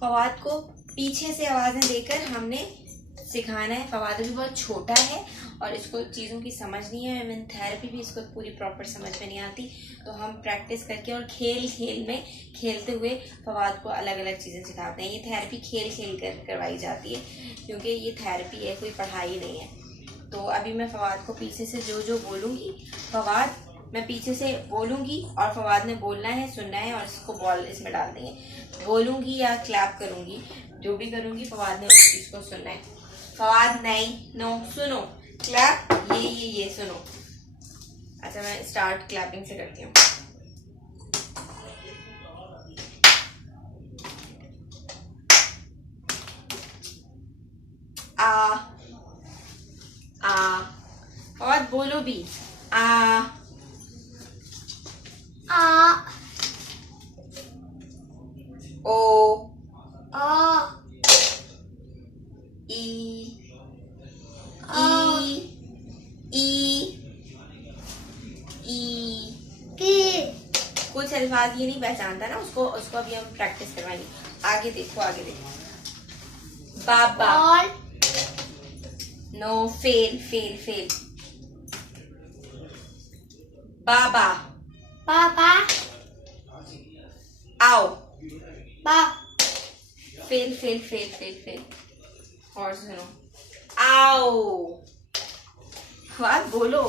फवाद को पीछे से आवाजें देकर हमने सिखाना है। फवाद भी बहुत छोटा है और इसको चीज़ों की समझ नहीं है। मीन थेरेपी भी इसको पूरी प्रॉपर समझ में नहीं आती, तो हम प्रैक्टिस करके और खेल खेल में खेलते हुए फवाद को अलग अलग चीज़ें सिखाते हैं। ये थेरेपी खेल खेल कर करवाई जाती है, क्योंकि ये थेरेपी है, कोई पढ़ाई नहीं है। तो अभी मैं फवाद को पीछे से जो जो बोलूँगी, फवाद मैं पीछे से बोलूँगी और फवाद ने बोलना है, सुनना है और इसको बॉल इसमें डालनी है। बोलूँगी या क्लैप करूँगी, जो भी करूँगी फवाद ने उस चीज़ को सुनना है। फवाद नहीं, नो, सुनो, क्लैप, ये सुनो। अच्छा, मैं स्टार्ट क्लैपिंग से करती हूँ। आ और बोलो भी, आ ओ ई कुछ अल्फाज ये नहीं पहचानता ना, उसको अभी हम प्रैक्टिस करवाएंगे। आगे देखो, आगे देखो। बाबा, नो, फेल। बाबा, आओ, फेल। और सुनो, आओ। बात बोलो,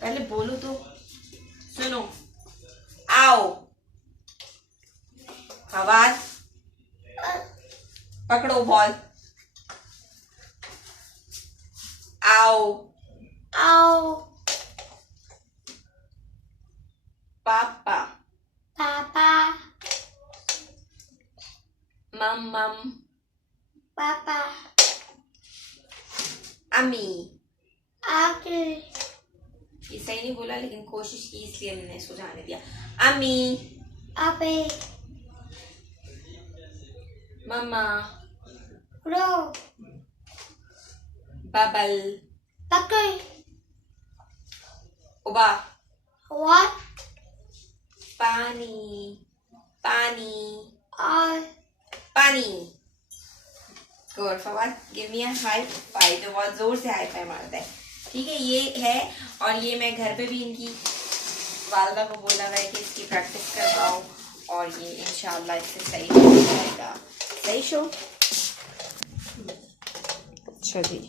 पहले बोलो तो सुनो। आओ। फवाद, पकड़ो बॉल। आओ। पापा, मम, अम्मी। ये सही नहीं बोला, लेकिन कोशिश की इसलिए मैंने सुझाने दिया। अम्मी, मम्मा, बबल, उबा, पानी। Good Fawad, give me a high five, जो बहुत जोर से हाई फाइव मारता है। ठीक है, ये है। और ये मैं घर पे भी इनकी वालदा को बोला हुआ है कि इसकी प्रैक्टिस करवाओ, और ये इंशाल्लाह इससे सही हो जाएगा। सही शो। अच्छा जी।